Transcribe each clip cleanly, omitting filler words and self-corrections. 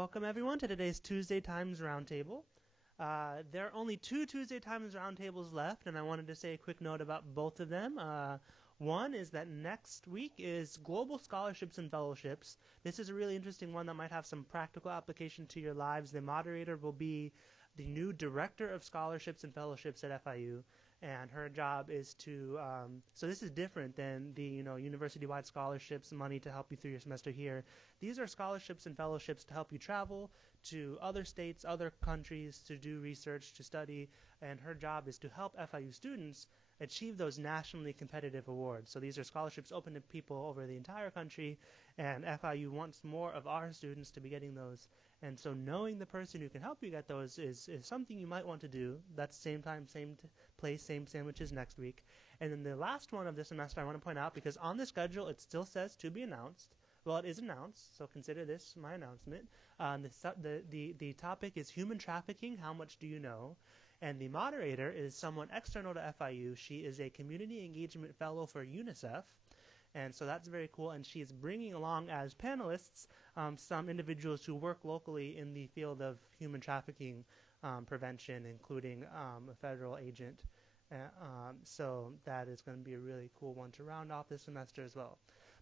Welcome everyone to today's Tuesday Times Roundtable. There are only two Tuesday Times Roundtables left, and I wanted to say a quick note about both of them. One is that next week is Global Scholarships and Fellowships. This is a really interesting one that might have some practical application to your lives. The moderator will be the new Director of Scholarships and Fellowships at FIU, and her job is to, so this is different than the university-wide scholarships, money to help you through your semester here. These are scholarships and fellowships to help you travel to other states, other countries, to do research, to study, and her job is to help FIU students achieve those nationally competitive awards. So these are scholarships open to people over the entire country, and FIU wants more of our students to be getting those. And so knowing the person who can help you get those is something you might want to do. That's same time, same place, same sandwiches next week. And then the last one of the semester I want to point out, because on the schedule it still says to be announced. Well, it is announced, so consider this my announcement. The topic is human trafficking, how much do you know? And the moderator is someone external to FIU. She is a community engagement fellow for UNICEF. And so that's very cool. And she is bringing along as panelists some individuals who work locally in the field of human trafficking prevention, including a federal agent. So that is going to be a really cool one to round off this semester as well.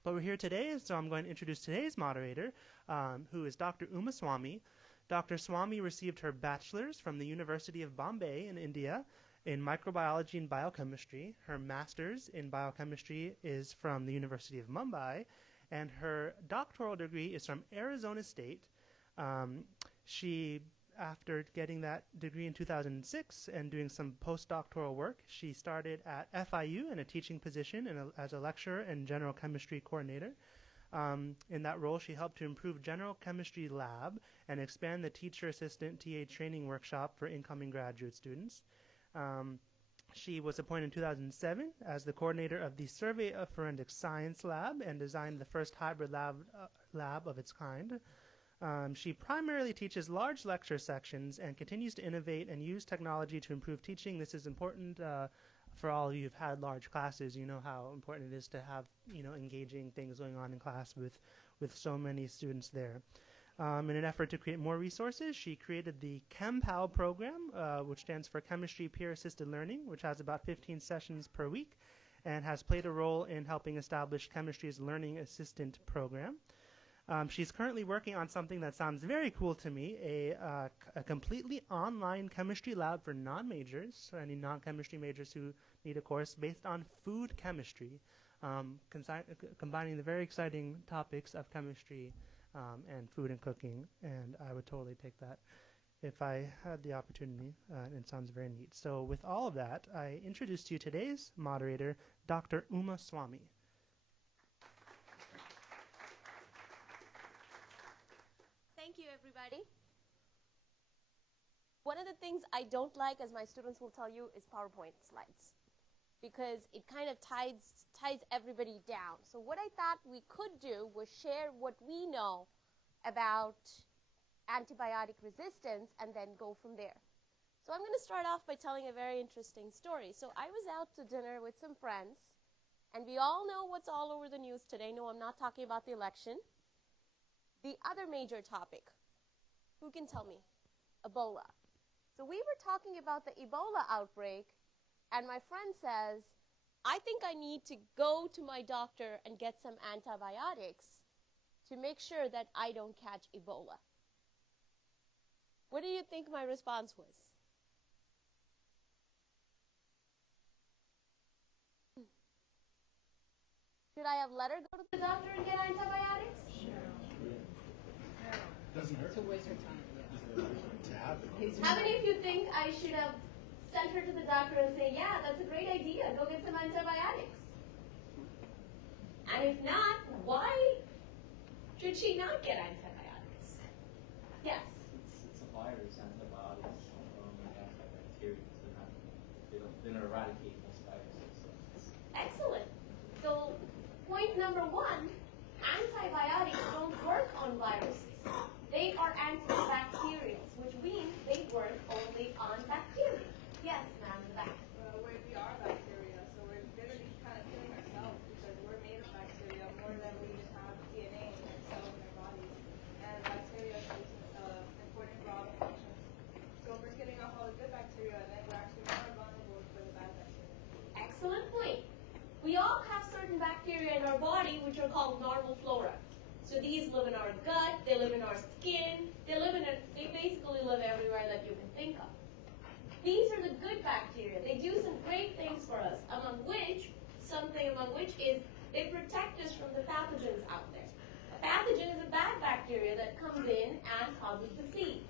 But we're here today, so I'm going to introduce today's moderator, who is Dr. Uma Swamy. Dr. Swamy received her bachelor's from the University of Bombay in India in microbiology and biochemistry. Her master's in biochemistry is from the University of Mumbai, and her doctoral degree is from Arizona State. After getting that degree in 2006 and doing some postdoctoral work, she started at FIU in a teaching position as a lecturer and general chemistry coordinator. In that role, she helped to improve general chemistry lab and expand the teacher assistant TA training workshop for incoming graduate students. She was appointed in 2007 as the coordinator of the Survey of Forensic Science Lab and designed the first hybrid lab of its kind. She primarily teaches large lecture sections and continues to innovate and use technology to improve teaching. This is important for all of you who've had large classes. You know how important it is to have engaging things going on in class with so many students there. In an effort to create more resources, she created the ChemPal program, which stands for Chemistry Peer Assisted Learning, which has about 15 sessions per week and has played a role in helping establish chemistry's Learning Assistant program. She's currently working on something that sounds very cool to me, a completely online chemistry lab for non-majors, so any non-chemistry majors who need a course based on food chemistry, combining the very exciting topics of chemistry and food and cooking, and I would totally take that if I had the opportunity. It sounds very neat. So with all of that, I introduce to you today's moderator, Dr. Uma Swamy. Thank you, everybody. One of the things I don't like, as my students will tell you, is PowerPoint slides, because it kind of ties everybody down. So what I thought we could do was share what we know about antibiotic resistance and then go from there. So I'm going to start off by telling a very interesting story. So I was out to dinner with some friends, and we all know what's all over the news today. No, I'm not talking about the election. The other major topic, who can tell me? Ebola. So we were talking about the Ebola outbreak, and my friend says, I think I need to go to my doctor and get some antibiotics to make sure that I don't catch Ebola. What do you think my response was? Should I have let her go to the doctor and get antibiotics? Doesn't hurt. To waste her time, yeah. How many of you think I should have sent her to the doctor and say, yeah, that's a great idea, go get some antibiotics? And if not, why should she not get antibiotics? Yes? It's a virus, antibiotics, antibacterial. They don't eradicate most viruses. So. Excellent. So point number one, antibiotics don't work on viruses. They are antibacterials, which means they work only on bacteria. Yes, ma'am, in the back. Well, we are bacteria, so we're going to be kind of killing ourselves because we're made of bacteria more than we even have DNA in our cells in our bodies. And bacteria is called normal flora. So these live in our gut, they live in our skin, they basically live everywhere that you can think of. These are the good bacteria. They do some great things for us, something among which is they protect us from the pathogens out there. A pathogen is a bad bacteria that comes in and causes disease.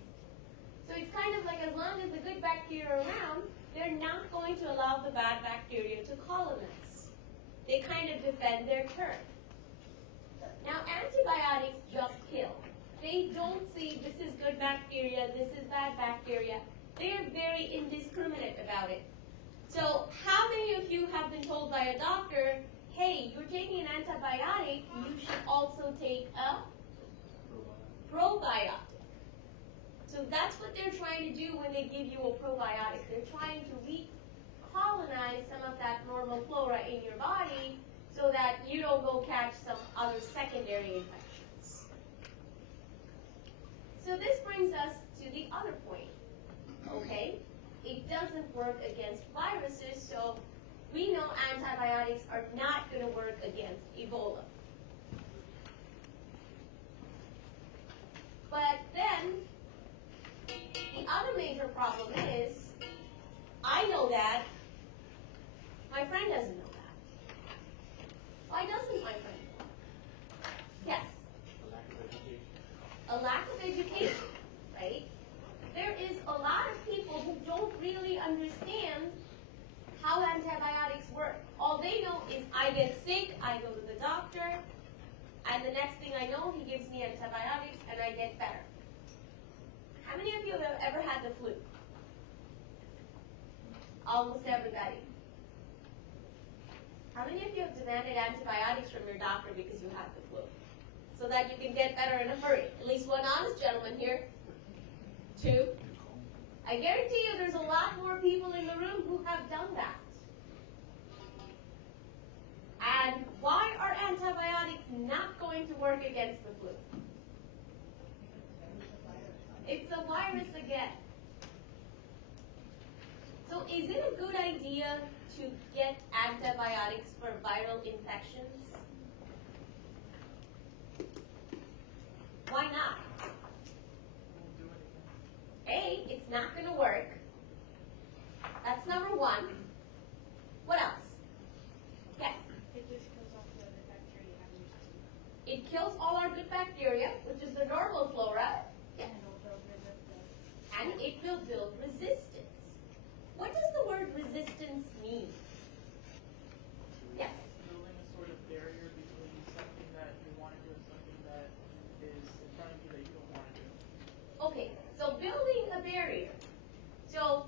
So it's kind of like as long as the good bacteria are around, they're not going to allow the bad bacteria to colonize. They kind of defend their turf. Now, antibiotics just kill. They don't see this is good bacteria, this is bad bacteria. They are very indiscriminate about it. So how many of you have been told by a doctor, hey, you're taking an antibiotic, you should also take a probiotic? So that's what they're trying to do when they give you a probiotic. They're trying to recolonize some of that normal flora in your body so that you don't go catch some other secondary infections. So this brings us to the other point. Okay, it doesn't work against viruses, so we know antibiotics are not going to work against Ebola. But then, the other major problem is, I know that, my friend doesn't know that. Why doesn't my friend know that? Yes? A lack of education. A lack of education, right? There is a lot of people who don't really understand how antibiotics work. All they know is I get sick, I go to the doctor, and the next thing I know, he gives me antibiotics and I get better. How many of you have ever had the flu? Almost everybody. How many of you have demanded antibiotics from your doctor because you have the flu? So that you can get better in a hurry? At least one honest gentleman here. 2. I guarantee you there's a lot more people in the room who have done that. And why are antibiotics not going to work against the flu? It's a virus again. So is it a good idea to get antibiotics for viral infections? Why not? A, it's not going to work. That's number 1. What else? Yes? It just kills off the other bacteria you have in your system. It kills all our good bacteria, which is the normal flora. Yes. And it'll build resistance. And it will build resistance. What does the word resistance mean? Yes? Building a sort of barrier between something that you want to do and something that is in front of you that you don't want to do. Okay, so building a barrier. So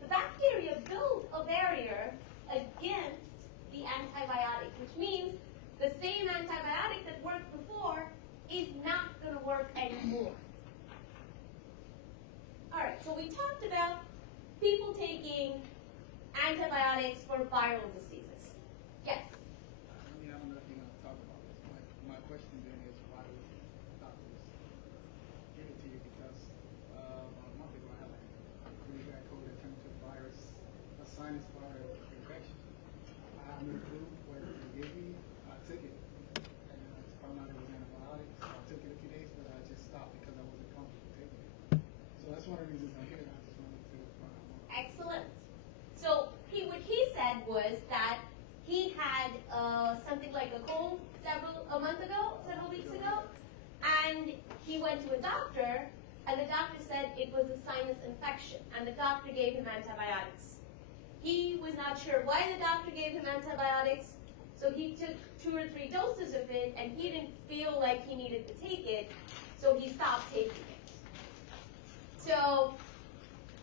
the bacteria build a barrier against the antibiotic, which means the same antibiotic that worked before is not going to work anymore. All right, so we talked about people taking antibiotics for viral diseases. Yes? I mean, I don't know if you're going to talk about this. My question then is, why would doctors give it to you? Because about a month ago, I had like a pretty bad cold that turned into a virus, a sinus virus infection. I have no clue what they gave me. I took it, and I just found out it was antibiotics. So I took it a few days, but I just stopped because I wasn't comfortable taking it. So that's one of the reasons I'm here. I just wanted to find out more. Excellent. So what he said was that he had something like a cold several weeks ago, and he went to a doctor, and the doctor said it was a sinus infection, and the doctor gave him antibiotics. He was not sure why the doctor gave him antibiotics, so he took 2 or 3 doses of it, and he didn't feel like he needed to take it, so he stopped taking it. So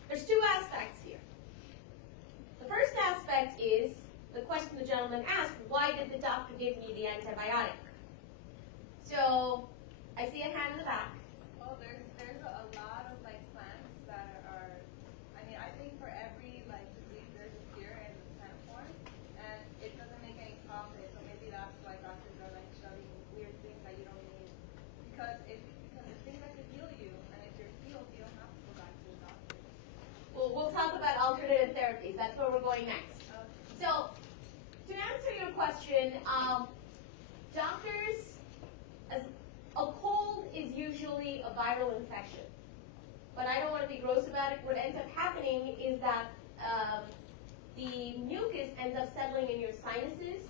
there's 2 aspects here. The first aspect is the question the gentleman asked, why did the doctor give me the antibiotic? So I see a hand in the back. Oh, there's a lot of like plants that are, I mean, I think for every like disease there's a cure in the plant form, and it doesn't make any profit. So maybe that's why doctors are like shoving weird things that you don't need, because it's things that could heal you, and if you're healed, you don't have to go back to the doctor. We'll talk about alternative therapies. That's where we're going next. Okay. So to answer your question. Doctors, a cold is usually a viral infection. But I don't want to be gross about it. What ends up happening is that the mucus ends up settling in your sinuses,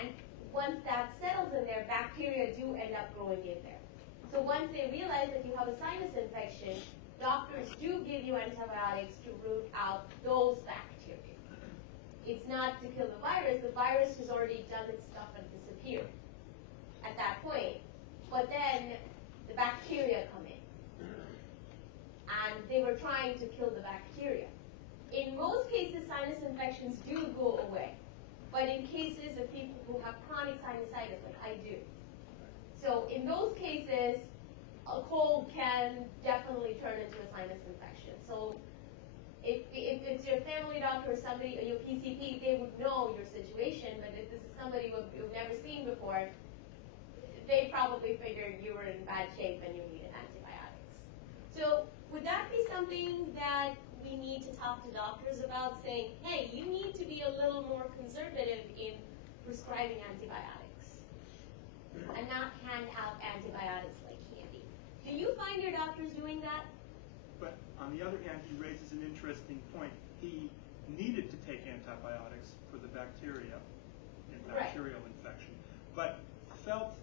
and once that settles in there, bacteria do end up growing in there. So once they realize that you have a sinus infection, doctors do give you antibiotics to root out those bacteria. It's not to kill the virus. The virus has already done its stuff and disappeared at that point. But then the bacteria come in. And they were trying to kill the bacteria. In most cases, sinus infections do go away. But in cases of people who have chronic sinusitis, like I do. So in those cases, a cold can definitely turn into a sinus infection. So if it's your family doctor or somebody, or your PCP, they would know your situation. But if this is somebody you've never seen before, they probably figured you were in bad shape and you needed antibiotics. So would that be something that we need to talk to doctors about, saying, hey, you need to be a little more conservative in prescribing antibiotics and not hand out antibiotics like candy? Do you find your doctors doing that? But on the other hand, he raises an interesting point. He needed to take antibiotics for the bacteria and bacterial infection, but felt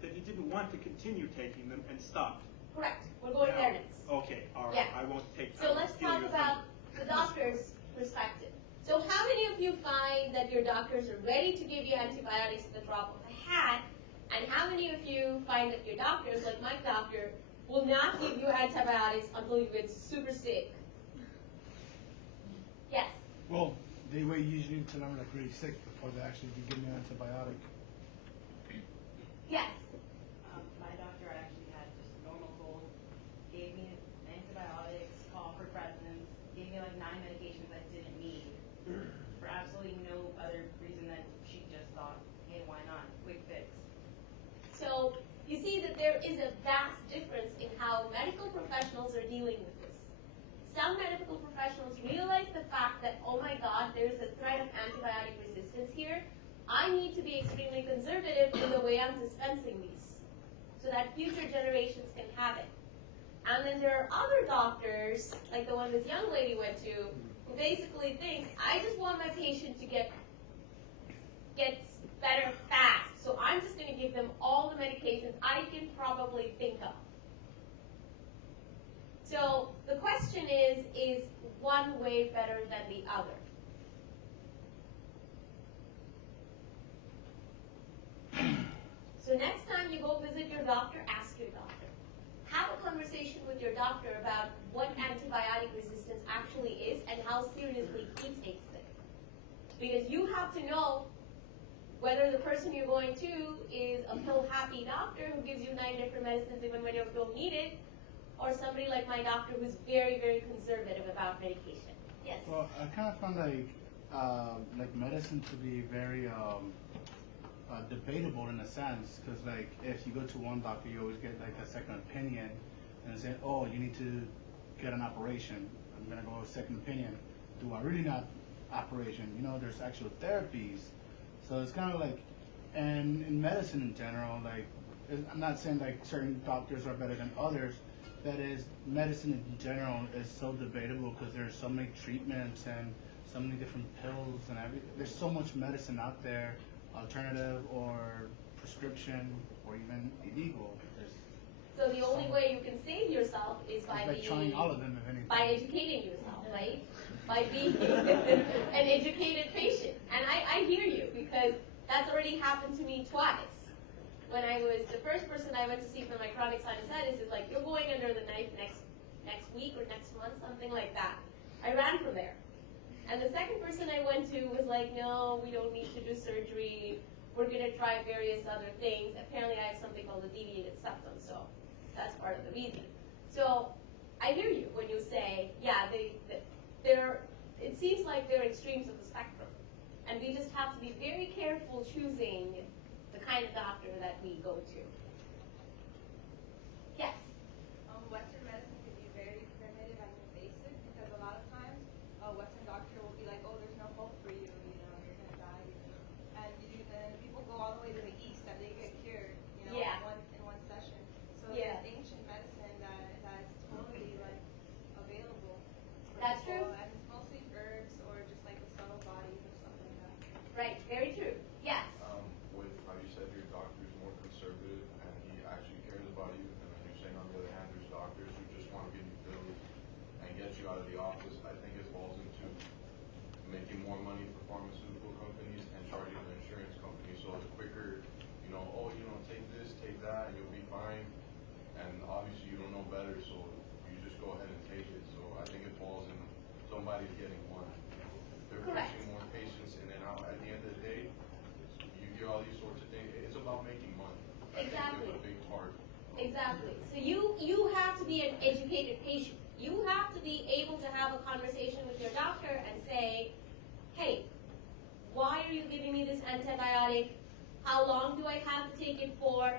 that he didn't want to continue taking them and stopped. Correct. We're going there next. Okay, all right. Yeah. I won't take. So let's talk about the doctor's perspective. So how many of you find that your doctors are ready to give you antibiotics at the drop of a hat? And how many of you find that your doctors, like my doctor, will not give you antibiotics until you get super sick? Yes? Well, they wait usually until I'm like really sick before they actually give me an antibiotic. Yes? My doctor actually had just normal cold, gave me antibiotics, called for presents, gave me like 9 medications I didn't need for absolutely no other reason than she just thought, hey, why not? Quick fix. So you see that there is a vast difference in how medical professionals are dealing with this. Some medical professionals realize the fact that, oh my God, there's a threat of antibiotic resistance here. I need to be extremely conservative in the way I'm dispensing these so that future generations can have it. And then there are other doctors, like the one this young lady went to, who basically think, I just want my patient to get better fast, so I'm just going to give them all the medications I can probably think of. So the question is one way better than the other? So next time you go visit your doctor, ask your doctor. Have a conversation with your doctor about what antibiotic resistance actually is and how seriously he takes it. Because you have to know whether the person you're going to is a pill-happy doctor who gives you 9 different medicines even when you don't need it, or somebody like my doctor who's very, very conservative about medication. Yes? Well, I kind of found like medicine to be very debatable in a sense, because like if you go to one doctor, you always get like a second opinion and say, oh, you need to get an operation. I'm gonna go with second opinion. Do I really need operation? You know, there's actual therapies. So it's kind of like, and in medicine in general, like I'm not saying like certain doctors are better than others. That is, medicine in general is so debatable because there's so many treatments and so many different pills and everything. There's so much medicine out there, alternative or prescription or even illegal. So the only way you can save yourself is by like trying all of them, if anything. By educating yourself, right? By being an educated patient. And I hear you, because that's already happened to me twice. When I was the first person I went to see for my chronic sinusitis is like, you're going under the knife next week or next month, something like that. I ran from there. And the second person I went to was like, no, we don't need to do surgery. We're going to try various other things. Apparently I have something called a deviated septum, so that's part of the reason. So I hear you when you say, yeah, it seems like they're extremes of the spectrum. And we just have to be very careful choosing the kind of doctor that we go to. Yes? Western medicine can be very primitive and invasive, because a lot of times a Western doctor will be like, oh, there's no hope for you, you know, you're going to die. true. And it's mostly herbs or just like the subtle bodies or stuff like that. Right, very true. Yes. With how you said your doctor is more conservative and he actually cares about you, and then you're saying on the other hand there's doctors who just want to give you pills and get you out of the office, I think it falls into making more money for pharmaceutical companies and charging the insurance companies. So the quicker, take this, take that, and you'll be fine. And obviously you don't know better, so you just go ahead and take it. So I think it falls in somebody's getting one. They're Correct. pushing more patients in and out. At the end of the day, you hear all these sorts of things. It's about making money. Exactly. I think it's a big part. Exactly. So you have to be an educated patient. You have to be able to have a conversation with your doctor and say, hey, why are you giving me this antibiotic? How long do I have to take it for?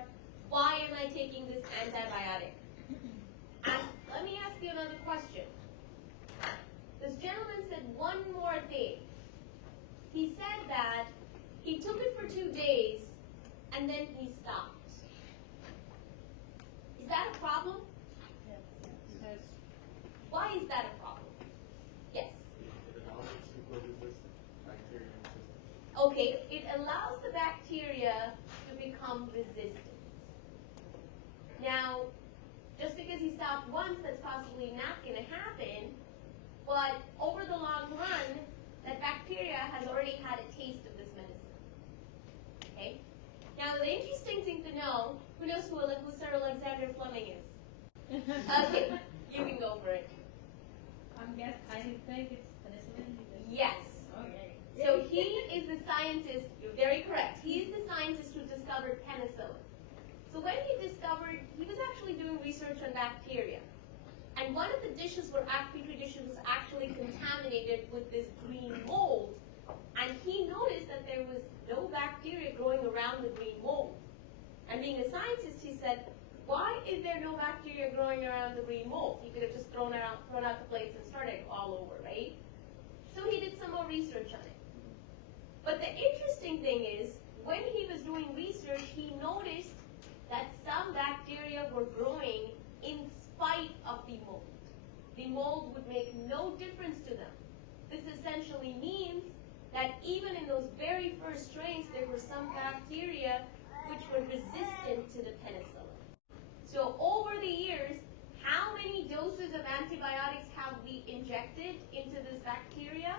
Why am I taking this antibiotic? And let me ask you another question. This gentleman said one more thing. He said that he took it for 2 days and then he stopped. Is that a problem? Yes. Why is that a problem? Yes. It allows us to grow resistant bacteria in the system. Okay, it allows the bacteria to become resistant. Now, just because he stopped once, that's possibly not going to happen, but over the long run, that bacteria has already had a taste of this medicine. Okay? Now, the interesting thing to know, who knows who Sir Alexander Fleming is? Okay, you can go for it. I think it's penicillin. Yes. Okay. So he is the scientist, you're very correct, he's the scientist who discovered penicillin. So when he was actually doing research on bacteria. And one of the dishes petri dishes was actually contaminated with this green mold. And he noticed that there was no bacteria growing around the green mold. And being a scientist, he said, why is there no bacteria growing around the green mold? He could have just thrown out the plates and started all over, right? So he did some more research on it. But the interesting thing is, when he was doing research, he noticed that some bacteria were growing in spite of the mold. The mold would make no difference to them. This essentially means that even in those very first strains, there were some bacteria which were resistant to the penicillin. So over the years, how many doses of antibiotics have we injected into this bacteria?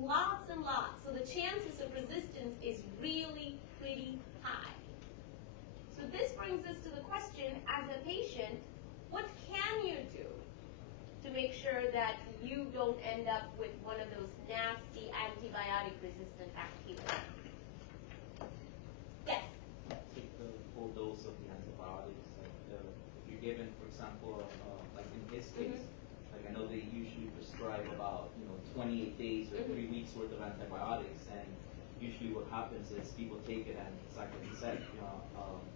Lots and lots. So the chances of resistance is really pretty high. So this brings us to the question, as a patient, what can you do to make sure that you don't end up with one of those nasty antibiotic-resistant bacteria? Yes? Take the full dose of the antibiotics. If you're given, for example, like in his case, like I know they usually prescribe about 28 days or 3 weeks worth of antibiotics, and usually what happens is people take it and it's like he said,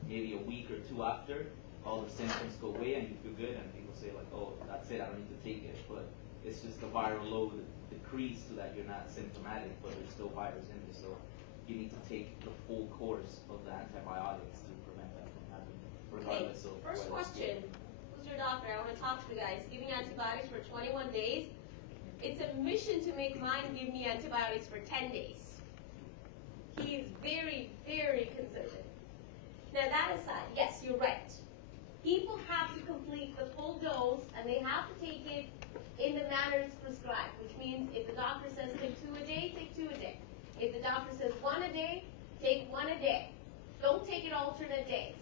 maybe a week or 2 after, all the symptoms go away and you feel good, and people say like, oh, that's it, I don't need to take it. But it's just the viral load decreased so that you're not symptomatic, but there's still virus in there. So you need to take the full course of the antibiotics to prevent that from happening, regardless of First whether question. Who's your doctor? I want to talk to you guys. Giving antibiotics for 21 days. It's a mission to make mine give me antibiotics for 10 days. He is very, very conservative. Now that aside, yes, you're right. People have to complete the full dose, and they have to take it in the manner it's prescribed, which means if the doctor says take 2 a day, take 2 a day. If the doctor says 1 a day, take 1 a day. Don't take it alternate days.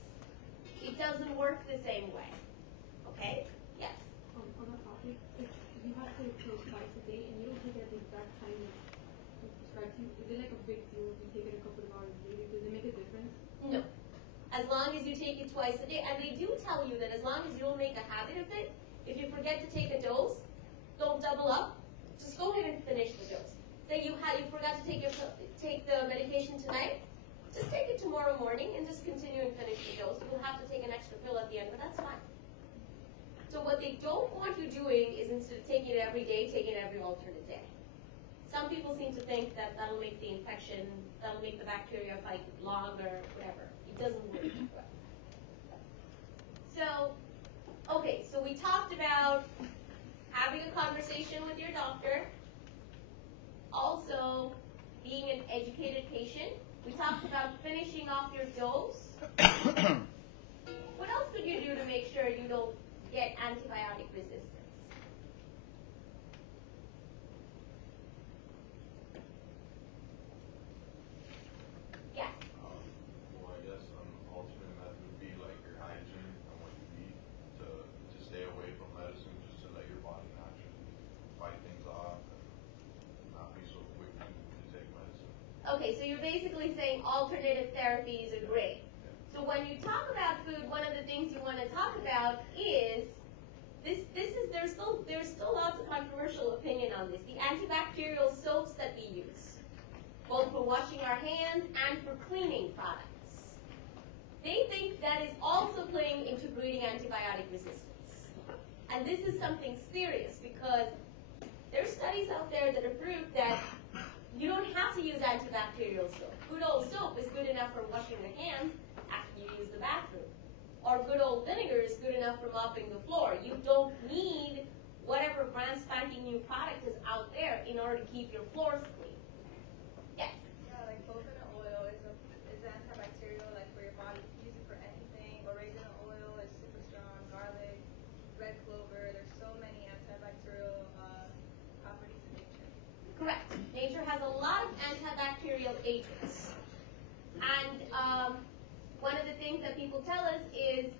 It doesn't work the same way. Okay? Yes? On that topic, if you have to take twice a day and you don't take it at the exact time it's prescribed to you, is it like a big deal if you take it a couple of hours later? Does it make a difference? No. As long as you take it twice a day. And they do tell you that as long as you don't make a habit of it, if you forget to take a dose, don't double up. Just go ahead and finish the dose. Say you forgot to take the medication tonight, just take it tomorrow morning and just continue and finish the dose. You'll have to take an extra pill at the end, but that's fine. So what they don't want you doing is, instead of taking it every day, taking it every alternate day. Some people seem to think that that'll make the infection, that'll make the bacteria fight longer, whatever. It doesn't work. So, okay, so we talked about having a conversation conversation with your doctor. Also, being an educated patient. We talked about finishing off your dose. What else could you do to make sure you don't get antibiotic resistance? Yes. Well, I guess an alternate method would be like your hygiene and what you eat to stay away from medicine, just to let your body naturally fight things off and not be so quick to take medicine. Okay, so you're basically saying alternative therapies are great. So when you talk about food, one of the things you want to talk about is there's still lots of controversial opinion on this. The antibacterial soaps that we use, both for washing our hands and for cleaning products, they think that is also playing into breeding antibiotic resistance. And this is something serious because there's studies out there that have proved that you don't have to use antibacterial soap. Good old soap is good enough for washing the hands after you use the bathroom. Or good old vinegar is good enough for mopping the floor. You don't need whatever brand spanking new product is out there in order to keep your floors clean. Yes? Yeah, like coconut oil is antibacterial, like for your body. You can use it for anything. Oregano oil is super strong. Garlic, red clover. There's so many antibacterial properties in nature. Correct. Nature has a lot of antibacterial agents. And one of the things that people tell us is,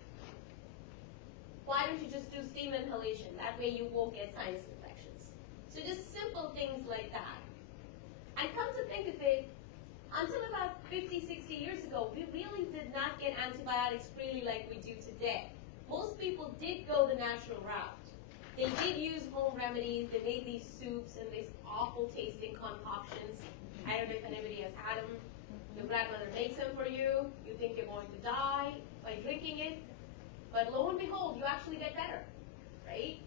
why don't you just do steam inhalation? That way you won't get sinus infections. So just simple things like that. And come to think of it, until about 50, 60 years ago, we really did not get antibiotics freely like we do today. Most people did go the natural route. They did use home remedies. They made these soups and these awful tasting concoctions. I don't know if anybody has had them. Your grandmother makes them for you. You think you're going to die by drinking it. But lo and behold, you actually get better. Right?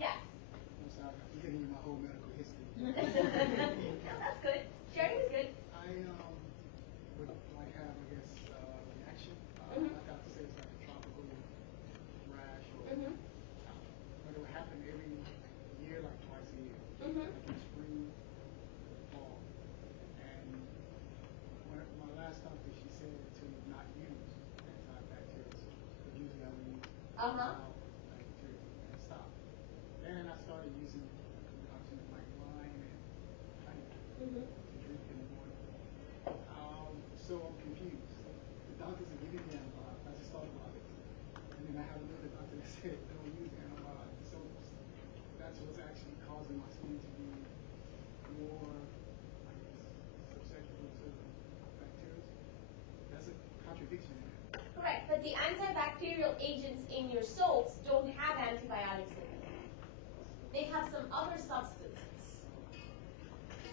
Yes? I'm sorry, I'm giving you my whole medical history. No, that's good. Sharing is good. I would like have, I guess, reaction. Mhm. Like I said, it's like a tropical rash, or Mhm. but it would happen every year, like twice a year. Mhm. Like in spring, fall. And my last doctor, she said to not use antibacterial soap, but usually I would use bacteria and stop. Then I started using a concoction of like lime and honey Mhm. to drink in the morning. So I'm confused. The doctors are giving me antibiotics. I just thought about it. And then I have another doctor that said don't use antibiotics. So that's what's actually causing my skin to be more, I guess, susceptible to bacteria. That's a contradiction in it. Correct, but the antibacterial agents in your soaps don't have antibiotics in them. They have some other substances.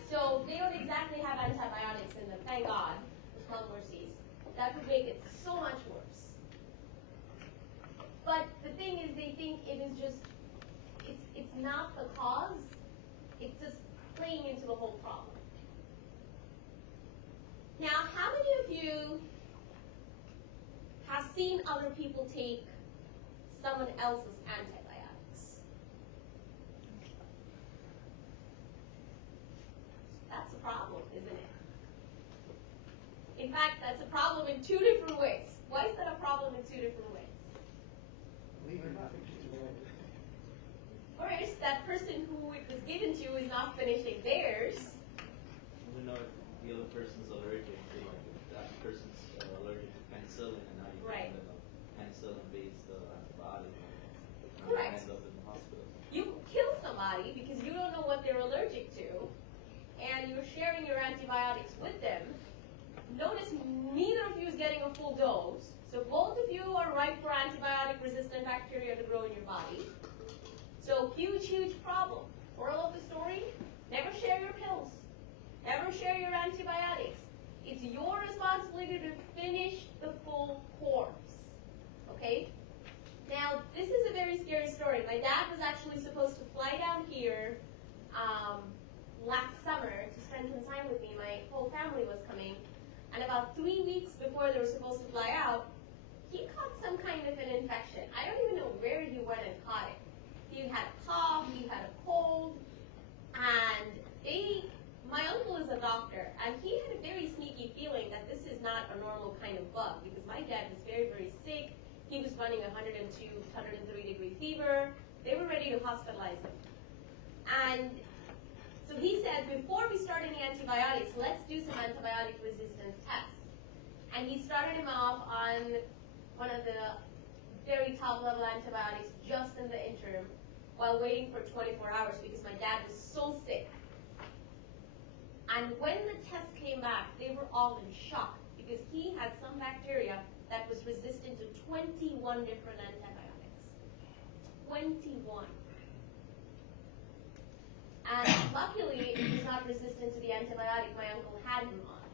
So they don't exactly have antibiotics in them, thank God, small mercies. That would make it so much worse. But the thing is, they think it is just, it's not the cause, it's just playing into the whole problem. Now, how many of you have seen other people take someone else's antibiotics? That's a problem, isn't it? In fact, that's a problem in two different ways. Why is that a problem in two different ways? First, that person who it was given to is not finishing theirs. We know if the other person's allergic to, like, if that person's allergic to penicillin, and now you Right. give them a penicillin-based antibiotic, and Correct. end up in the hospital. You kill somebody because you don't know what they're allergic to, and you're sharing your antibiotics with them. Notice neither of you is getting a full dose, so both of you are ripe for antibiotic-resistant bacteria to grow in your body. So huge, huge problem. Moral of the story, never share your pills. Never share your antibiotics. It's your responsibility to finish the full course. Okay? Now, this is a very scary story. My dad was actually supposed to fly down here last summer to spend some time with me. My whole family was coming. And about 3 weeks before they were supposed to fly out, he caught some kind of an infection. I don't even know where he went and caught it. He he had a cough, he had a cold, and my uncle is a doctor, and he had a very sneaky feeling that this is not a normal kind of bug, because my dad was very, very sick. He was running 102, 103-degree fever. They were ready to hospitalize him. And so he said, before we start any antibiotics, let's do some antibiotic resistance tests. And he started him off on one of the very top-level antibiotics just in the interim while waiting for 24 hours because my dad was so sick. And when the tests came back, they were all in shock because he had some bacteria that was resistant to 21 different antibiotics. 21. And luckily, it was not resistant to the antibiotic my uncle had him on.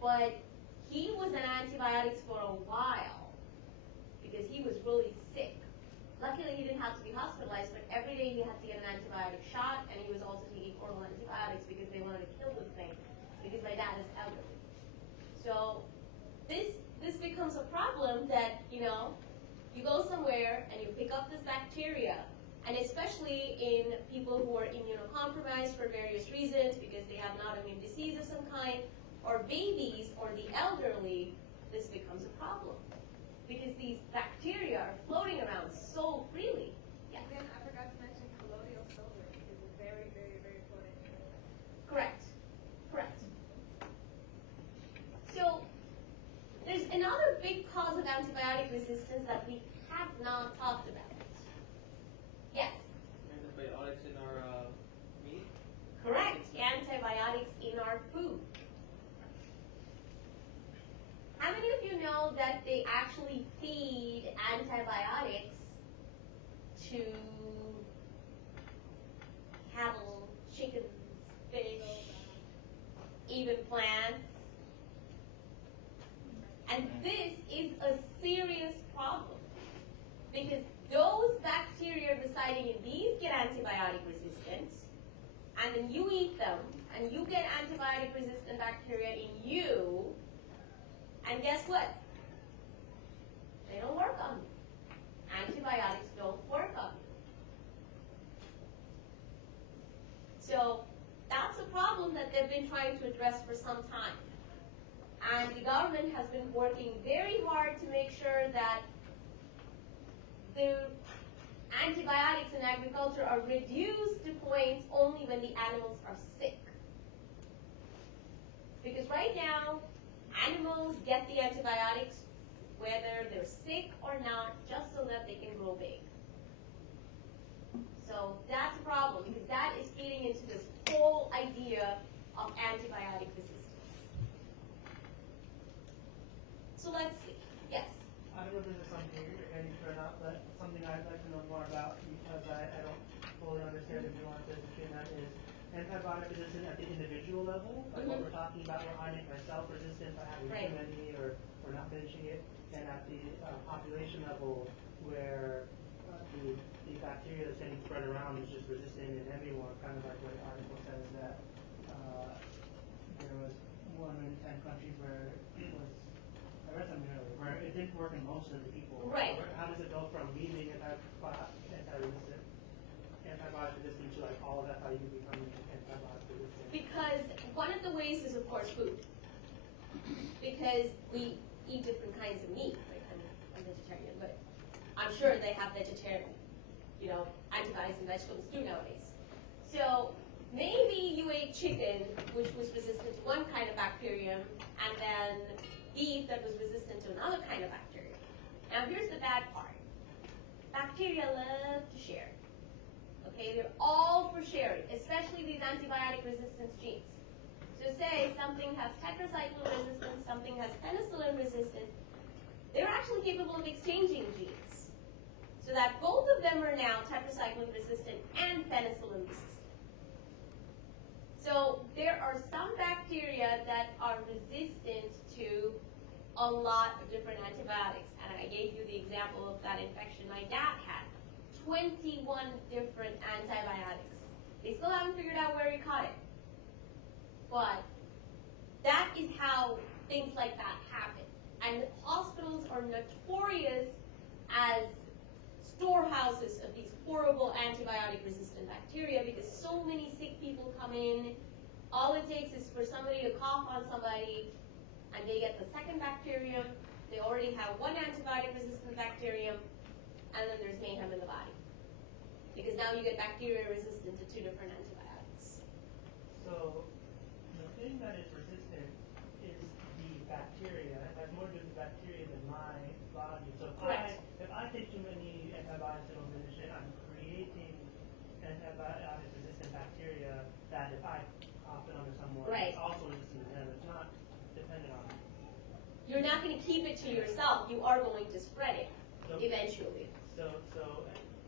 But he was on antibiotics for a while because he was really sick. Luckily, he didn't have to be hospitalized, but every day he had to get an antibiotic shot, and he was also taking oral antibiotics because they wanted to kill this thing, because my dad is elderly. So this becomes a problem that, you go somewhere and you pick up this bacteria, and especially in people who are immunocompromised for various reasons, because they have an autoimmune disease of some kind, or babies or the elderly, this becomes a problem. Because these bacteria are floating around so freely. Yeah. And then I forgot to mention colloidal silver because it's very, very, very important. Correct. So there's another big cause of antibiotic resistance that we have not talked about. Yes? Antibiotics in our meat? Correct. Antibiotics in our food. How many of you know that they actually feed antibiotics to cattle, chickens, fish, even plants? And this is a serious problem because those bacteria residing in these get antibiotic resistant, and then you eat them, and you get antibiotic resistant bacteria in you. And guess what? They don't work on you. Antibiotics don't work on you. So that's a problem that they've been trying to address for some time. And the government has been working very hard to make sure that the antibiotics in agriculture are reduced to points only when the animals are sick. Because right now, animals get the antibiotics whether they're sick or not, just so that they can grow big. So that's a problem because that is feeding into this whole idea of antibiotic resistance. So let's see. Yes? I don't know if this is something you're getting to or not, but something I'd like to know more about because I don't fully understand the nuances between that is antibiotic resistance at the individual level, like what we're talking about, where I make myself resistant by having too many or not finishing it, and at the population level where the bacteria that's getting spread around is just resistant in everyone, kind of like what the article says that there was 1 in 10 countries where it was, I read something earlier, where it didn't work in most of the people. Right. How does it go from me being anti-resistant to like all of FIU becoming antibiotic resistant? Because one of the ways is, of course, food. Because we eat different kinds of meat. Like I'm vegetarian, but I'm sure they have vegetarian, antibiotics and vegetables too nowadays. So maybe you ate chicken, which was resistant to one kind of bacterium, and then beef that was resistant to another kind of bacterium. Now here's the bad part. Bacteria love to share. Okay, they're all for sharing, especially these antibiotic resistance genes. So say something has tetracycline resistance, something has penicillin resistance, they're actually capable of exchanging genes. So that both of them are now tetracycline resistant and penicillin resistant. So there are some bacteria that are resistant to a lot of different antibiotics. And I gave you the example of that infection my dad had. 21 different antibiotics. They still haven't figured out where he caught it. But that is how things like that happen. And hospitals are notorious as storehouses of these horrible antibiotic-resistant bacteria because so many sick people come in. All it takes is for somebody to cough on somebody, and they get the second bacterium. They already have one antibiotic-resistant bacterium, and then there's mayhem in the body. Because now you get bacteria resistant to 2 different antibiotics. So the thing that is resistant is the bacteria. It has more to do with the bacteria than my body. So if I take too many antibiotics and don't finish it, I'm creating antibiotic-resistant bacteria that if I cough it onto someone, it's also resistant to them. It's not dependent on me. You're not going to keep it to yourself. You are going to spread it eventually. So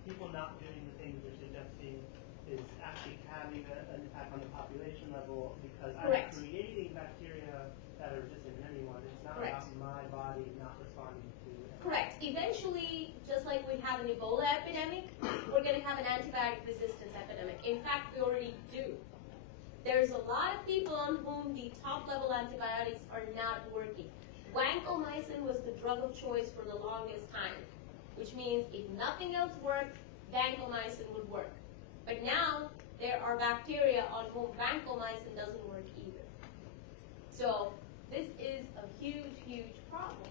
people not doing the things you're suggesting is actually having an impact on the population level because I'm creating bacteria that are resistant to anyone. It's not about my body not responding to it. Correct. Eventually, just like we have an Ebola epidemic, we're going to have an antibiotic resistance epidemic. In fact, we already do. There's a lot of people on whom the top-level antibiotics are not working. Vancomycin was the drug of choice for the longest time, which means if nothing else worked, vancomycin would work. But now, there are bacteria on whom vancomycin doesn't work either. So, this is a huge, huge problem.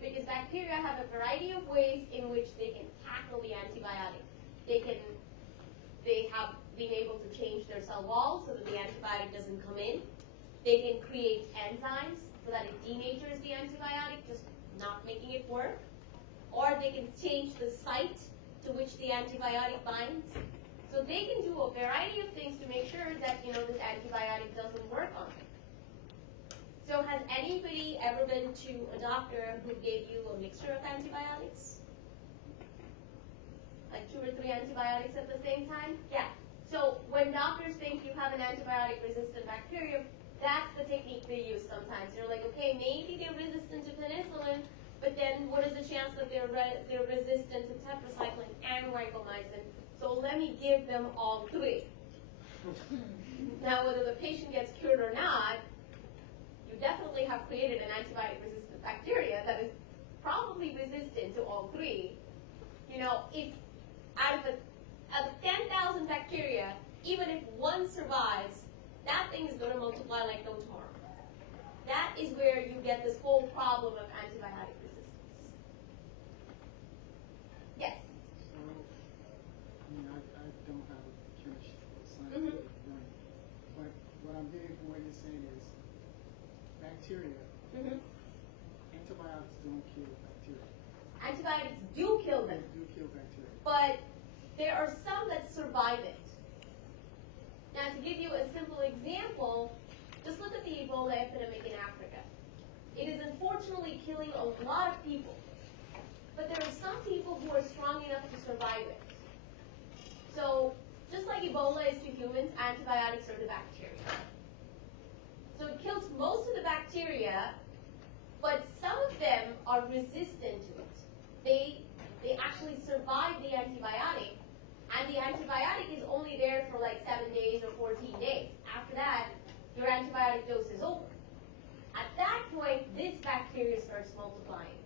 Because bacteria have a variety of ways in which they can tackle the antibiotic. They have been able to change their cell walls so that the antibiotic doesn't come in. They can create enzymes so that it denatures the antibiotic, just not making it work. Or they can change the site to which the antibiotic binds. So they can do a variety of things to make sure that this antibiotic doesn't work on it. So has anybody ever been to a doctor who gave you a mixture of antibiotics? Like 2 or 3 antibiotics at the same time? Yeah. So when doctors think you have an antibiotic-resistant bacterium, that's the technique they use sometimes. They're like, okay, maybe they're resistant to penicillin, but then what is the chance that they're resistant to tetracycline and vancomycin? So let me give them all 3. Now, whether the patient gets cured or not, you definitely have created an antibiotic-resistant bacteria that is probably resistant to all 3. If out of 10,000 bacteria, even if 1 survives, that thing is going to multiply like no tomorrow. That is where you get this whole problem of antibiotic resistance. Yes? So, I don't have a chemistry or scientific brain, but what I'm getting from what you're saying is bacteria, antibiotics don't kill bacteria. Antibiotics do kill them. They do kill bacteria. But there are some that survive it. Now, to give you a simple example, just look at the Ebola epidemic in Africa. It is unfortunately killing a lot of people. But there are some people who are strong enough to survive it. So, just like Ebola is to humans, antibiotics are to bacteria. So it kills most of the bacteria, but some of them are resistant to it. They actually survive the antibiotic, and the antibiotic is only there for like 7 days or 14 days. After that, your antibiotic dose is over. At that point, this bacteria starts multiplying.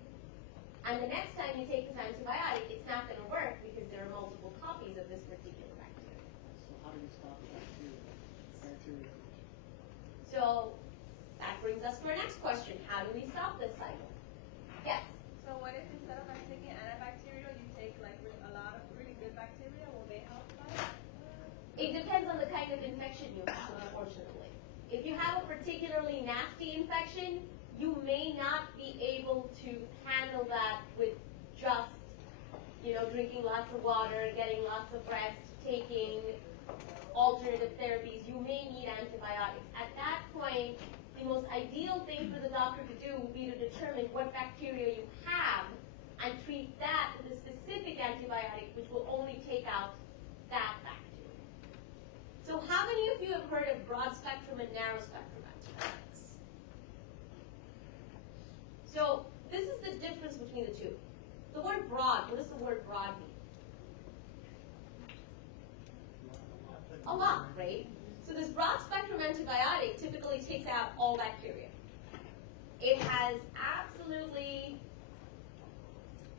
And the next time you take this antibiotic, it's not going to work because there are multiple copies of this particular bacteria. So how do you stop the bacteria? So that brings us to our next question. How do we stop this cycle? Yes? So what if instead of taking antibacterial, you take like a lot of really good bacteria? Will they help fight? It depends on the kind of infection you have, unfortunately. If you have a particularly nasty infection, you may not be able to handle that with just, drinking lots of water, getting lots of rest, taking alternative therapies. You may need antibiotics. At that point, the most ideal thing for the doctor to do would be to determine what bacteria you have and treat that with a specific antibiotic, which will only take out that bacteria. So how many of you have heard of broad spectrum and narrow spectrum antibiotics? So this is the difference between the two. The word broad, what does the word broad mean? A lot, right? So this broad spectrum antibiotic typically takes out all bacteria. It has absolutely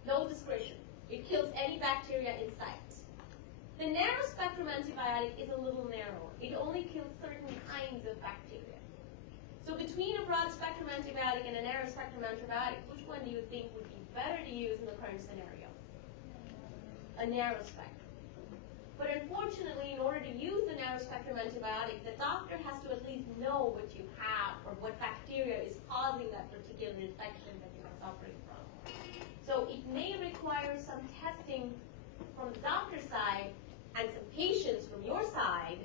no discretion. It kills any bacteria in sight. The narrow spectrum antibiotic is a little narrower. It only kills certain kinds of bacteria. So between a broad spectrum antibiotic and a narrow spectrum antibiotic, which one do you think would be better to use in the current scenario? A narrow spectrum. But unfortunately, in order to use the narrow spectrum antibiotic, the doctor has to at least know what you have or what bacteria is causing that particular infection that you are suffering from. So it may require some testing from the doctor's side and some patience from your side.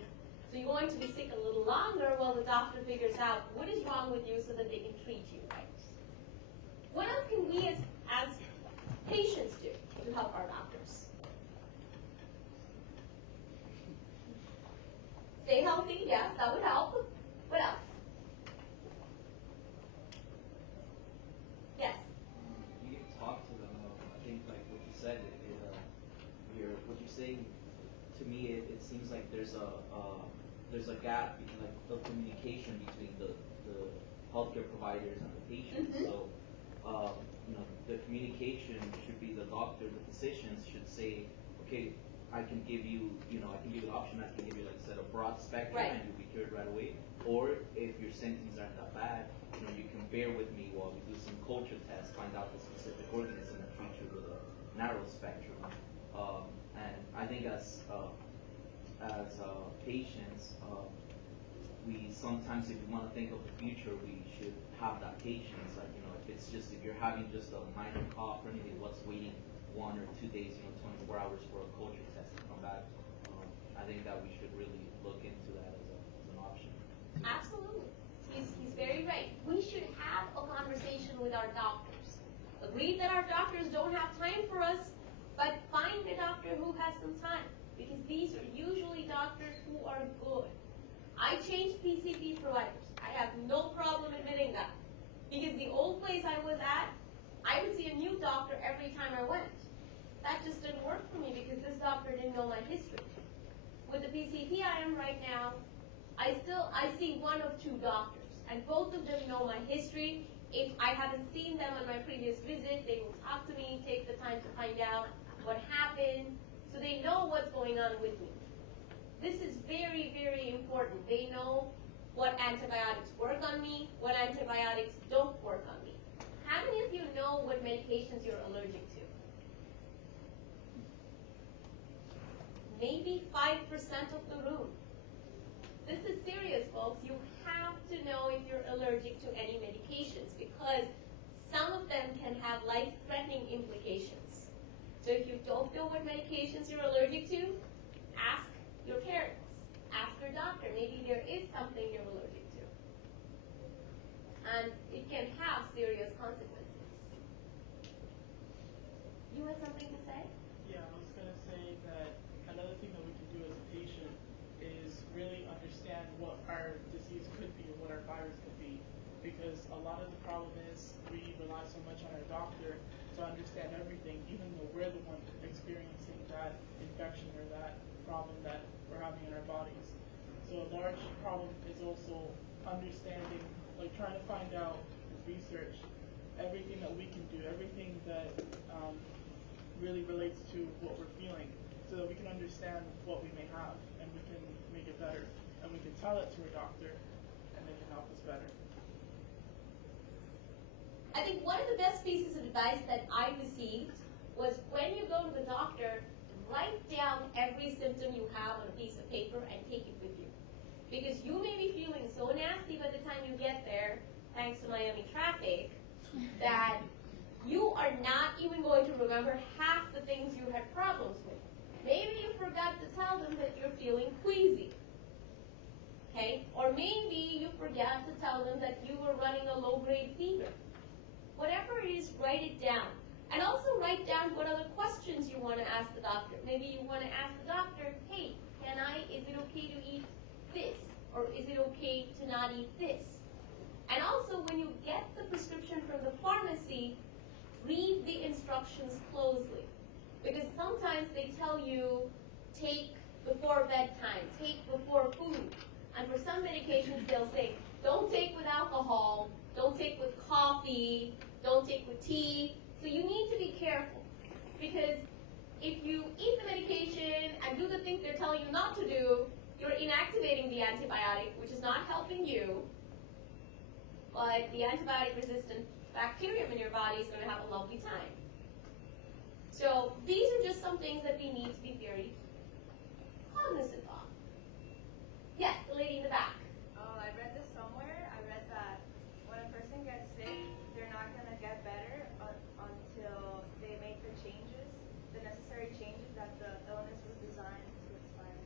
So you're going to be sick a little longer while the doctor figures out what is wrong with you so that they can treat you right. What else can we as patients do to help our doctors? Stay healthy, yes, that would help. What else? Yes? You can talk to them. I think like what you said, what you're saying to me, it seems like there's a gap between like the communication between the healthcare providers and the patients. Mm-hmm. So the communication should be the doctor, the physicians should say, okay, I can give you an option. I can give you, like I said, a broad spectrum, right, and you'll be cured right away. Or if your symptoms aren't that bad, you can bear with me while we do some culture tests, find out the specific organism, and treat you with a narrow spectrum. And I think as patients, we sometimes, if we want to think of the future, we should have that patience. Like, if you're having just a minor cough or anything, what's waiting 1 or 2 days, 24 hours for a culture test to come back? I think that we should really look into that as an option. Absolutely. He's very right. We should have a conversation with our doctors. Agree that our doctors don't have time for us, but find a doctor who has some time, because these are usually doctors who are good. I changed PCP providers. I have no problem admitting that, because the old place I was at, I would see a new doctor every time I went. That just didn't work for me because this doctor didn't know my history. With the PCP I am right now, I see 1 of 2 doctors, and both of them know my history. If I haven't seen them on my previous visit, they will talk to me, take the time to find out what happened, so they know what's going on with me. This is very, very important. They know what antibiotics work on me, what antibiotics don't work on me. How many of you know what medications you're allergic to? Maybe 5% of the room. This is serious, folks. You have to know if you're allergic to any medications, because some of them can have life-threatening implications. So if you don't know what medications you're allergic to, ask your parents. Ask your doctor. Maybe there is something you're allergic to. And it can have serious consequences. You had something to say? Yeah, I was going to say that another thing that we can do as a patient is really understand what our disease could be or what our virus could be. Because a lot of the problem is we rely so much on our doctor to understand everything, even though we're the one experiencing that infection or that problem that we're having in our bodies. So a large problem is also understanding, like trying to find out with research everything that we can do, everything that really relates to what we're feeling, so that we can understand what we may have and we can make it better, and we can tell it to a doctor and they can help us better. I think one of the best pieces of advice that I received was, when you go to the doctor, write down every symptom you have on a piece of paper and take it with you. Because you may be feeling so nasty by the time you get there, thanks to Miami traffic, that you are not even going to remember half the things you had problems with. Maybe you forgot to tell them that you're feeling queasy. Okay? Or maybe you forgot to tell them that you were running a low-grade fever. Whatever it is, write it down. And also write down what other questions you want to ask the doctor. Maybe you want to ask the doctor, hey, is it okay to eat this? Or is it okay to not eat this? And also, when you get the prescription from the pharmacy, read the instructions closely. Because sometimes they tell you, take before bedtime, take before food. And for some medications, they'll say, don't take with alcohol, don't take with coffee, don't take with tea. So you need to be careful, because if you eat the medication and do the things they're telling you not to do, you're inactivating the antibiotic, which is not helping you, but the antibiotic-resistant bacterium in your body is going to have a lovely time. So these are just some things that we need to be very cognizant of. Yes, the lady in the back. Oh, I read this somewhere. I read that when a person gets sick, they're not going to get better until they make the changes, the necessary changes that the illness was designed to inspire.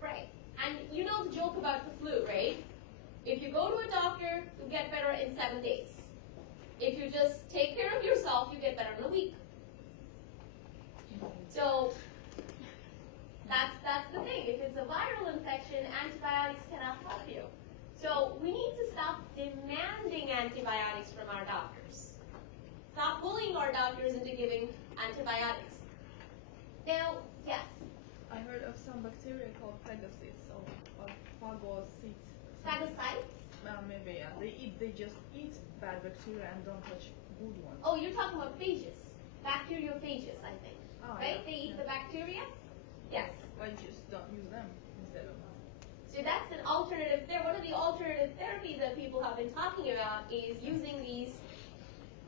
Right. And you know the joke about the flu, right? If you go to a doctor, you get better in 7 days. If you just take care of yourself, you get better in a week. So that's the thing. If it's a viral infection, antibiotics cannot help you. So we need to stop demanding antibiotics from our doctors. Stop bullying our doctors into giving antibiotics. Now, yes? I heard of some bacteria called phagocytes or phagocytes. Phagocytes? Maybe, yeah. They just eat bad bacteria and don't touch good ones. Oh, you're talking about phages. Bacteriophages, I think. Oh, right? yeah. They eat the bacteria? Yes. Why just don't use them instead of... So that's an alternative. One of the alternative therapies that people have been talking about is using these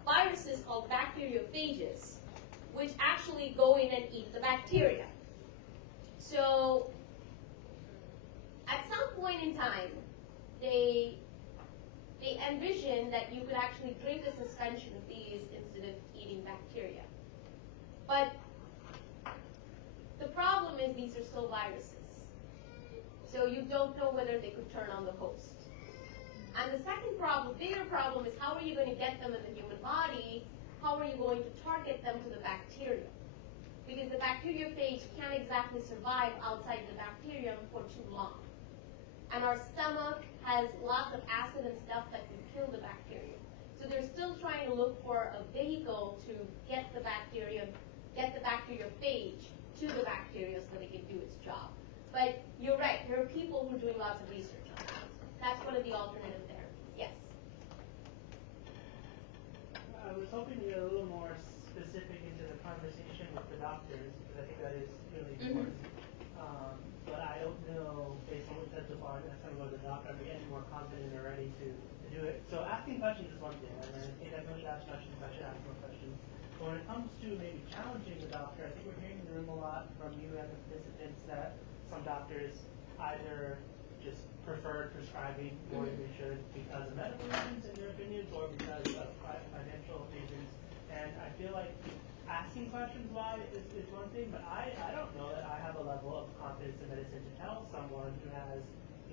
viruses called bacteriophages, which actually go in and eat the bacteria. So at some point in time, they envisioned that you could actually drink a suspension of these instead of eating bacteria. But the problem is these are still viruses. So you don't know whether they could turn on the host. And the second problem, bigger problem, is how are you going to get them in the human body? How are you going to target them to the bacteria? Because the bacteriophage can't exactly survive outside the bacterium for too long. And our stomach has lots of acid and stuff that can kill the bacteria. So they're still trying to look for a vehicle to get the bacteriophage to the bacteria so that it can do its job. But you're right, there are people who are doing lots of research on that. That's one of the alternative therapies. Yes? I was hoping to get a little more specific into the conversation with the doctors, because I think that is really important. But I don't know, based on what you said so far, next time I go to the doctor, I'm getting more confident and ready to do it. So asking questions is one thing, and I think everyone should ask questions, I should ask more questions. But when it comes to maybe challenging the doctor, I think we're hearing in the room a lot from you and the participants that some doctors either just prefer prescribing more insurance because of medical reasons, in their opinions, or because of financial reasons. And I feel like asking questions why is one thing, but I don't know that I have a level of confidence in medicine to tell someone who has,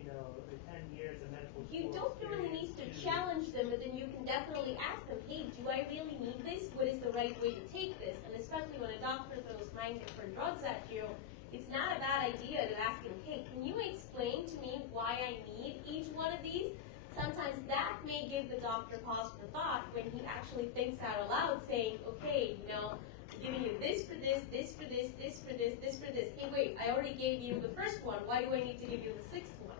the 10 years of medical school. You don't really need to challenge them, but then you can definitely ask them, hey, do I really need this? What is the right way to take this? And especially when a doctor throws 9 different drugs at you, it's not a bad idea to ask him, hey, can you explain to me why I need each one of these? Sometimes that may give the doctor pause for thought when he actually thinks out aloud, saying, okay, I'm giving you this for this, this for this, this for this, this for this. Hey, wait, I already gave you the first one. Why do I need to give you the 6th one?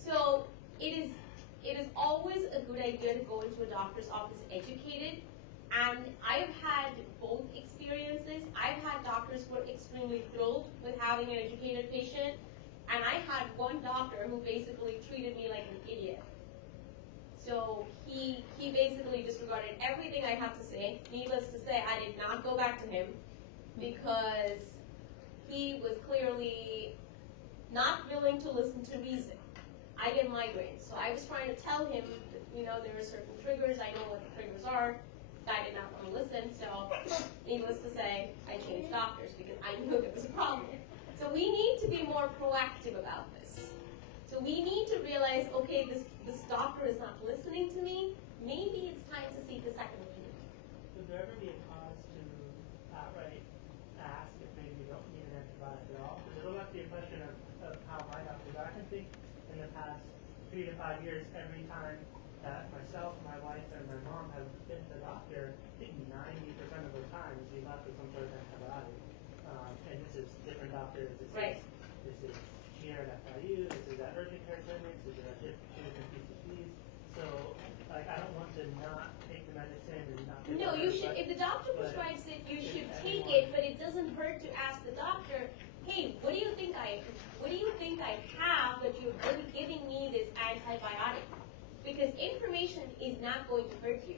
So it is always a good idea to go into a doctor's office educated. And I have had both experiences. I've had doctors who were extremely thrilled with having an educated patient, and I had one doctor who basically treated me like an idiot. So he basically disregarded everything I have to say. Needless to say, I did not go back to him because he was clearly not willing to listen to reason. I get migraines, so I was trying to tell him that, there are certain triggers. I know what the triggers are. I did not want to listen, so needless to say, I changed doctors because I knew there was a problem. So we need to be more proactive about this. So we need to realize, okay, this doctor is not listening to me. Maybe it's time to seek a second opinion. Would there ever be a cause to outright ask if maybe you don't need an antibiotic at all? Because it'll go back to your question of how my doctors are. I can think in the past 3 to 5 years, every time that myself, my wife, and my mom have been to the doctor, I think 90% of the times we've got some sort of antibiotic. And this is different doctors. This is here at FIU, this is at urgent care clinics, this is at different PCPs. So, I don't want to not take the medicine and not take No, you should. If the doctor prescribes it, you should take it, but it doesn't hurt to ask the doctor, hey, what do you think I have that you're really giving me this antibiotic? Because information is not going to hurt you.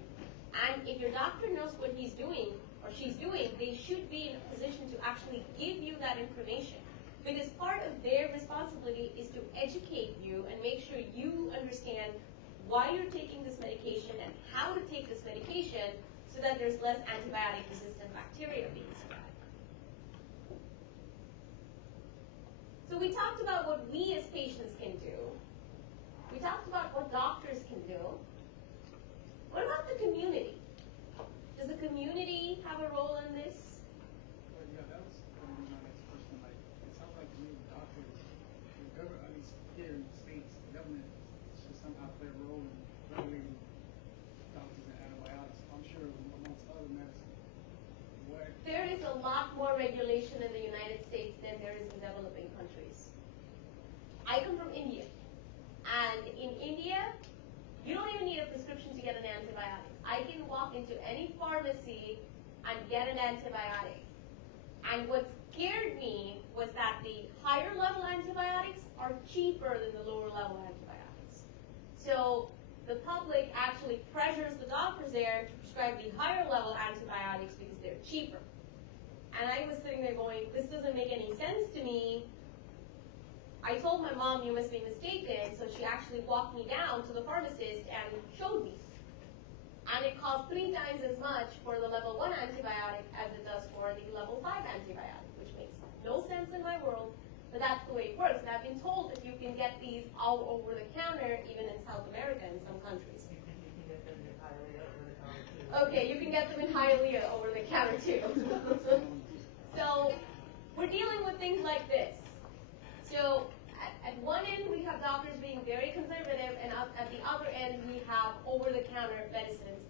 And if your doctor knows what he's doing or she's doing, they should be in a position to actually give you that information. Because part of their responsibility is to educate you and make sure you understand why you're taking this medication and how to take this medication so that there's less antibiotic-resistant bacteria being spread. So we talked about what we as patients can do. We talked about what doctors can do. What about the community? Does the community have a role in this? Well, yeah, that was going to be my next question. Like, it sounds like to me doctors, the government, at least here in the States, the government should somehow play a role in regulating doctors and antibiotics. I'm sure amongst other medicine. There is a lot more regulation in the United States than there is in developing countries. I come from India. And in India, you don't even need a prescription to get an antibiotic. I can walk into any pharmacy and get an antibiotic. And what scared me was that the higher level antibiotics are cheaper than the lower level antibiotics. So the public actually pressures the doctors there to prescribe the higher level antibiotics because they're cheaper. And I was sitting there going, this doesn't make any sense to me. I told my mom, you must be mistaken, so she actually walked me down to the pharmacist and showed me. And it costs 3 times as much for the level 1 antibiotic as it does for the level 5 antibiotic, which makes no sense in my world, but that's the way it works. And I've been told that you can get these all over the counter, even in South America in some countries. You can get them in Hialeah over the counter too. Okay, you can get them in Hialeah over the counter too. So we're dealing with things like this. So at one end, we have doctors being very conservative, and at the other end, we have over-the-counter medicines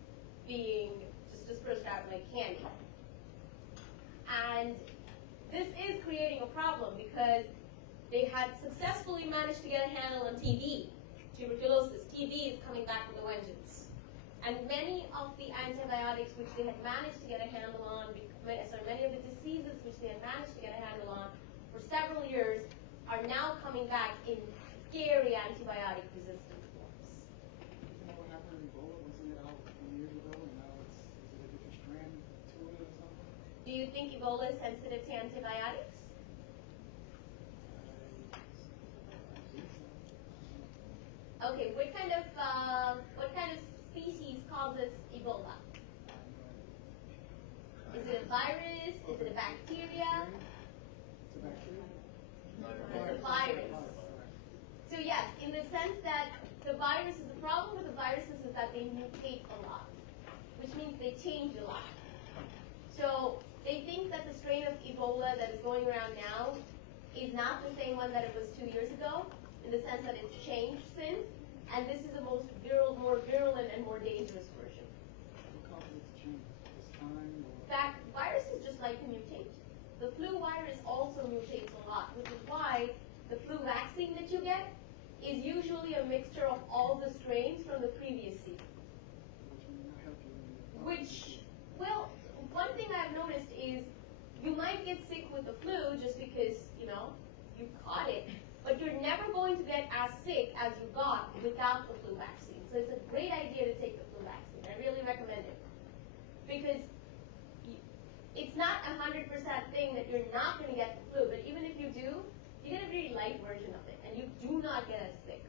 being just dispersed out like candy. And this is creating a problem because they had successfully managed to get a handle on TB, tuberculosis. TB is coming back with a vengeance. And many of the antibiotics which they had managed to get a handle on, many of the diseases which they had managed to get a handle on for several years are now coming back in scary antibiotic-resistant forms. Isn't that what happened in Ebola? Wasn't it out years ago, and now is it a different strand to it or something? Do you think Ebola is sensitive to antibiotics? Okay, what kind of species causes Ebola? Is it a virus? Is it a bacteria? It's a bacteria. It's a virus. So yes, in the sense that the problem with the viruses is that they mutate a lot, which means they change a lot. So they think that the strain of Ebola that is going around now is not the same one that it was 2 years ago, in the sense that it's changed since, and this is a more virulent and more dangerous version. What causes it to change? Is time or? In fact, viruses just like to mutate. The flu virus also mutates a lot, which is why the flu vaccine that you get is usually a mixture of all the strains from the previous season. Which may not help you when Well, one thing I've noticed is you might get sick with the flu just because, you caught it, but you're never going to get as sick as you got without the flu vaccine. So it's a great idea to take the flu vaccine. I really recommend it. Because it's not 100% thing that you're not going to get the flu, but even if you do, you get a very light version of it, and you do not get as sick.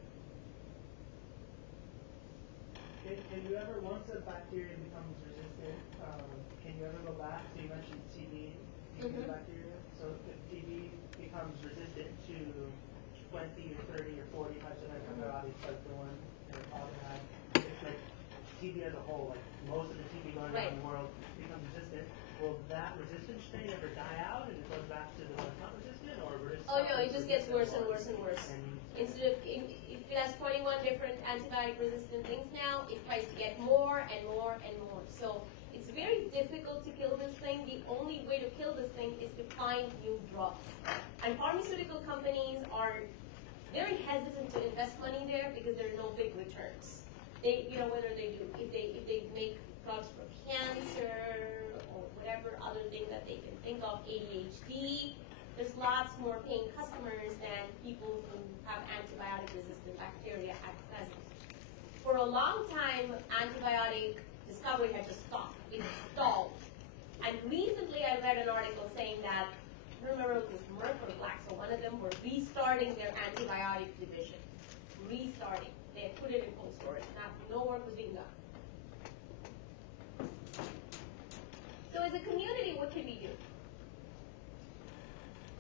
Can you ever, once a bacteria becomes resistant, can you ever go back? So you mentioned TB, bacteria. So if TB becomes resistant to 20 or 30 or 40 types of antibiotics, like the one that Father had, it's like TB as a whole, like most of the TB going around the world becomes resistant. Will that resistant strain ever die out and it goes back to the one that's not resistant, or will it? Oh no, it just gets worse and worse and worse. Instead of, if it has 21 different antibiotic-resistant things now, it tries to get more and more and more. So it's very difficult to kill this thing. The only way to kill this thing is to find new drugs. And pharmaceutical companies are very hesitant to invest money there because there are no big returns. Whether they do, if they make drugs for cancer or whatever other thing that they can think of, ADHD. There's lots more paying customers than people who have antibiotic-resistant bacteria at present. For a long time, antibiotic discovery had just stopped. It stalled. And recently I read an article saying that, I don't remember if it was Merck or Glaxo, one of them were restarting their antibiotic division. Restarting. They had put it in cold storage. No work was being done. So as a community, what can we do?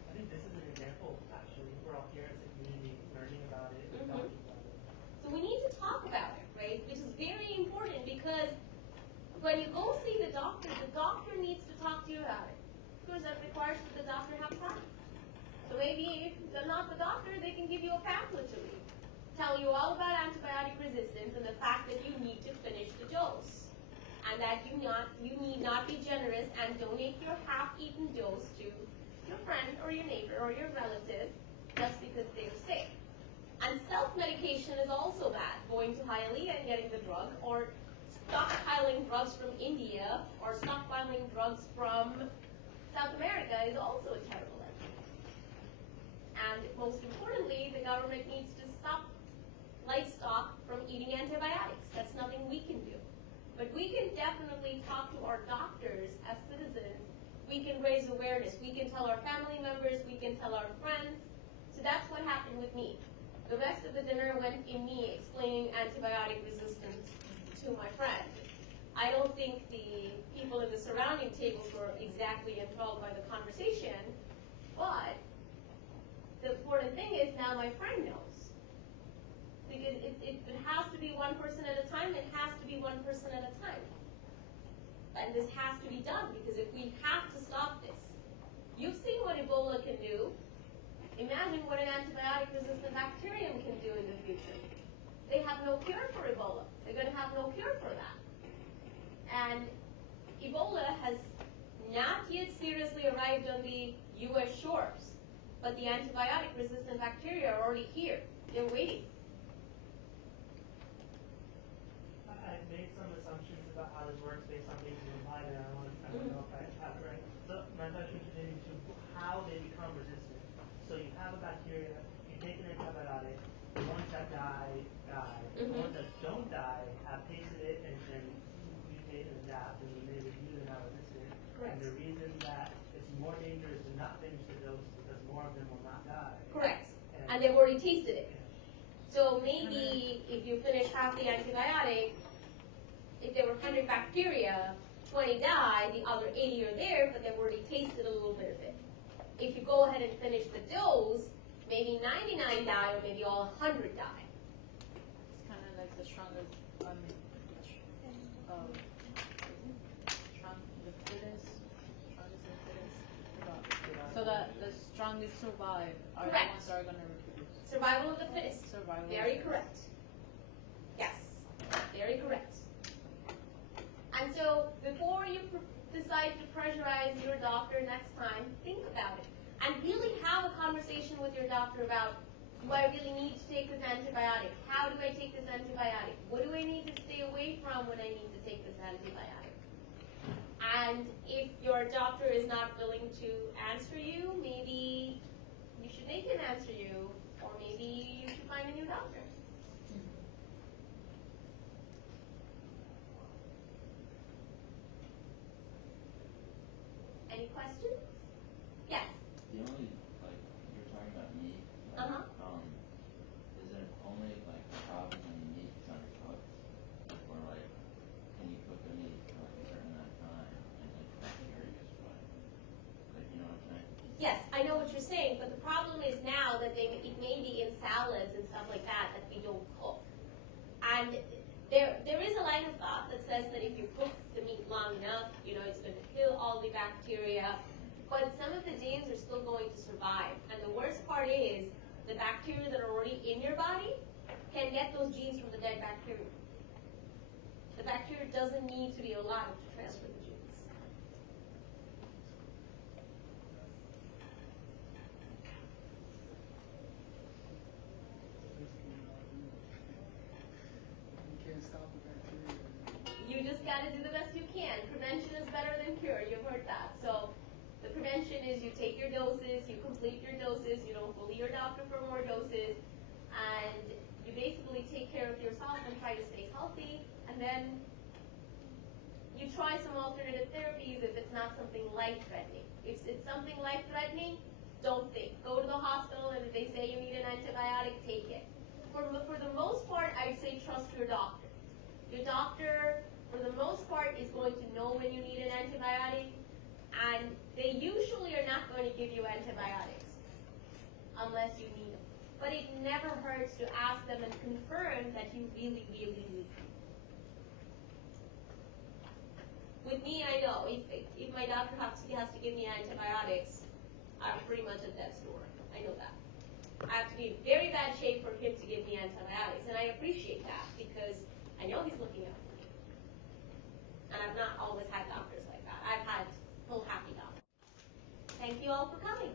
I think this is an example, actually. We're all here as a community learning about it and talking about it. So we need to talk about it, right? Which is very important because when you go see the doctor needs to talk to you about it. Of course, that requires that the doctor have time. So maybe if they're not the doctor, they can give you a pamphlet to read. Tell you all about antibiotic resistance and the fact that you need to finish the dose. And that you need not be generous and donate your half-eaten dose to your friend or your neighbor or your relative just because they're sick. And self-medication is also bad. Going to Hialeah and getting the drug, or stockpiling drugs from India, or stockpiling drugs from South America is also a terrible idea. And most importantly, the government needs to stop livestock from eating antibiotics. That's nothing we can do. But we can definitely talk to our doctors as citizens. We can raise awareness. We can tell our family members. We can tell our friends. So that's what happened with me. The rest of the dinner went in me explaining antibiotic resistance to my friend. I don't think the people in the surrounding tables were exactly enthralled by the conversation, but the important thing is now my friend knows. Because it has to be one person at a time. It has to be one person at a time. And this has to be done because if we have to stop this, you've seen what Ebola can do. Imagine what an antibiotic-resistant bacterium can do in the future. They have no cure for Ebola. They're going to have no cure for that. And Ebola has not yet seriously arrived on the U.S. shores, but the antibiotic-resistant bacteria are already here. They're waiting. I made some assumptions about how this works based on things in mind, and I want to know if I have it right. So my question pertaining to how they become resistant. So you have a bacteria, you take an antibiotic, the ones that die, die. The ones that don't die have tasted it and then mutate and adapt, and when they review, they're not resistant. Correct. And the reason that it's more dangerous to not finish the dose is because more of them will not die. Correct. And they've already tasted it. So maybe if you finish half the antibiotic, if there were 100 bacteria, 20 die, the other 80 are there, but they've already tasted a little bit of it. If you go ahead and finish the dose, maybe 99 die, or maybe all 100 die. It's kind of like the strongest, the fittest. So that the strongest survive are the ones that are going to reproduce. Survival of the fittest. Survival. Very correct. Yes, very correct. And so before you decide to pressurize your doctor next time, think about it. And really have a conversation with your doctor about, do I really need to take this antibiotic? How do I take this antibiotic? What do I need to stay away from when I need to take this antibiotic? And if your doctor is not willing to answer you, maybe you should make him answer you, or maybe you should find a new doctor. Any questions? Yes. The only, like, you're talking about meat. Like, is it only, like, a problem when the meat's undercooked? Or, like, can you cook the meat for, like, a certain amount of time and, like, bacteria spread? Like, you know what I'm saying? Yes, I know what you're saying, but the problem is now that it may be in salads and stuff like that we don't cook. And there is a line of thought that says that if you cook the meat long enough, it's going to kill all the bacteria. But some of the genes are still going to survive. And the worst part is the bacteria that are already in your body can get those genes from the dead bacteria. The bacteria doesn't need to be alive to transfer the genes. You can't stop the bacteria. You just got to do the best more doses, and you basically take care of yourself and try to stay healthy, and then you try some alternative therapies if it's not something life-threatening. If it's something life-threatening, don't think. Go to the hospital, and if they say you need an antibiotic, take it. For the most part, I'd say trust your doctor. Your doctor, for the most part, is going to know when you need an antibiotic, and they usually are not going to give you antibiotics unless you need them. But it never hurts to ask them and confirm that you really, really need them. With me, I know if my doctor has to give me antibiotics, I'm pretty much at death's door. I know that. I have to be in very bad shape for him to give me antibiotics, and I appreciate that because I know he's looking out for me. And I've not always had doctors like that. I've had full happy doctors. Thank you all for coming.